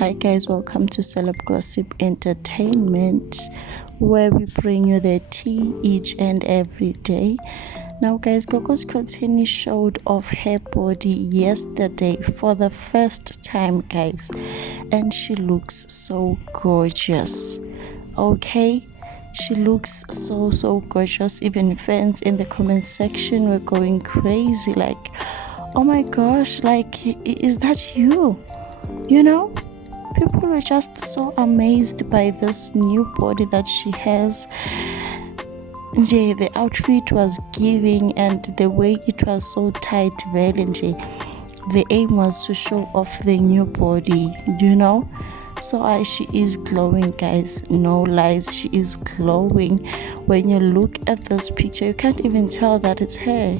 Hi guys, welcome to Celeb Gossip Entertainment, where we bring you the tea each and every day. Now guys, Gogo Skhotheni showed off her body yesterday for the first time, guys, and she looks so gorgeous. Okay, she looks so gorgeous. Even fans in the comment section were going crazy, like, oh my gosh, like, is that you? You know, people were just so amazed by this new body that she has. The outfit was giving, and the way it was so tight, very. The aim was to show off the new body, So she is glowing, guys. No lies, she is glowing. When you look at this picture, you can't even tell that it's her,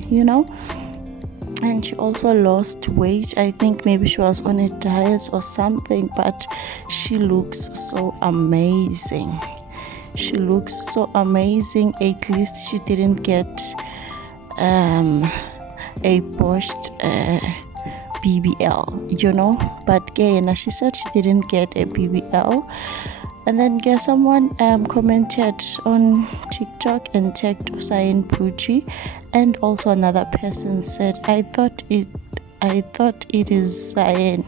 And she also lost weight. I think maybe she was on a diet or something, but she looks so amazing. She looks so amazing. At least she didn't get a botched BBL, But again, she said she didn't get a BBL. And then someone commented on TikTok and tagged Cyan Boujee, and also another person said, I thought it is Cyan.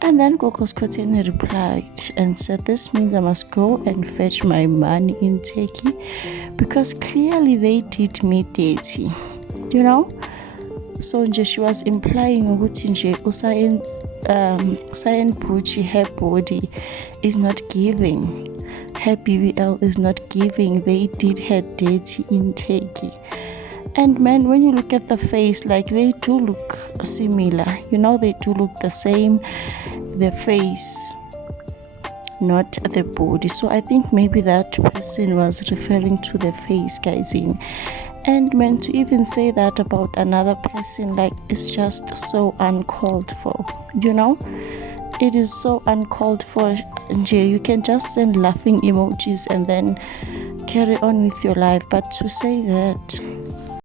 And then Gogo Skhotheni replied and said, this means I must go and fetch my money in Turkey, because clearly they did me dirty, So she was implying Cyan Boujee, her body is not giving. Her BBL is not giving. They did her dirty in Turkey. And man, when you look at the face, like, they do look similar. They do look the same. The face, not the body. So I think maybe that person was referring to the face, guys. And man, to even say that about another person, like, it's just so uncalled for, It is so uncalled for. You can just send laughing emojis and then carry on with your life. But to say that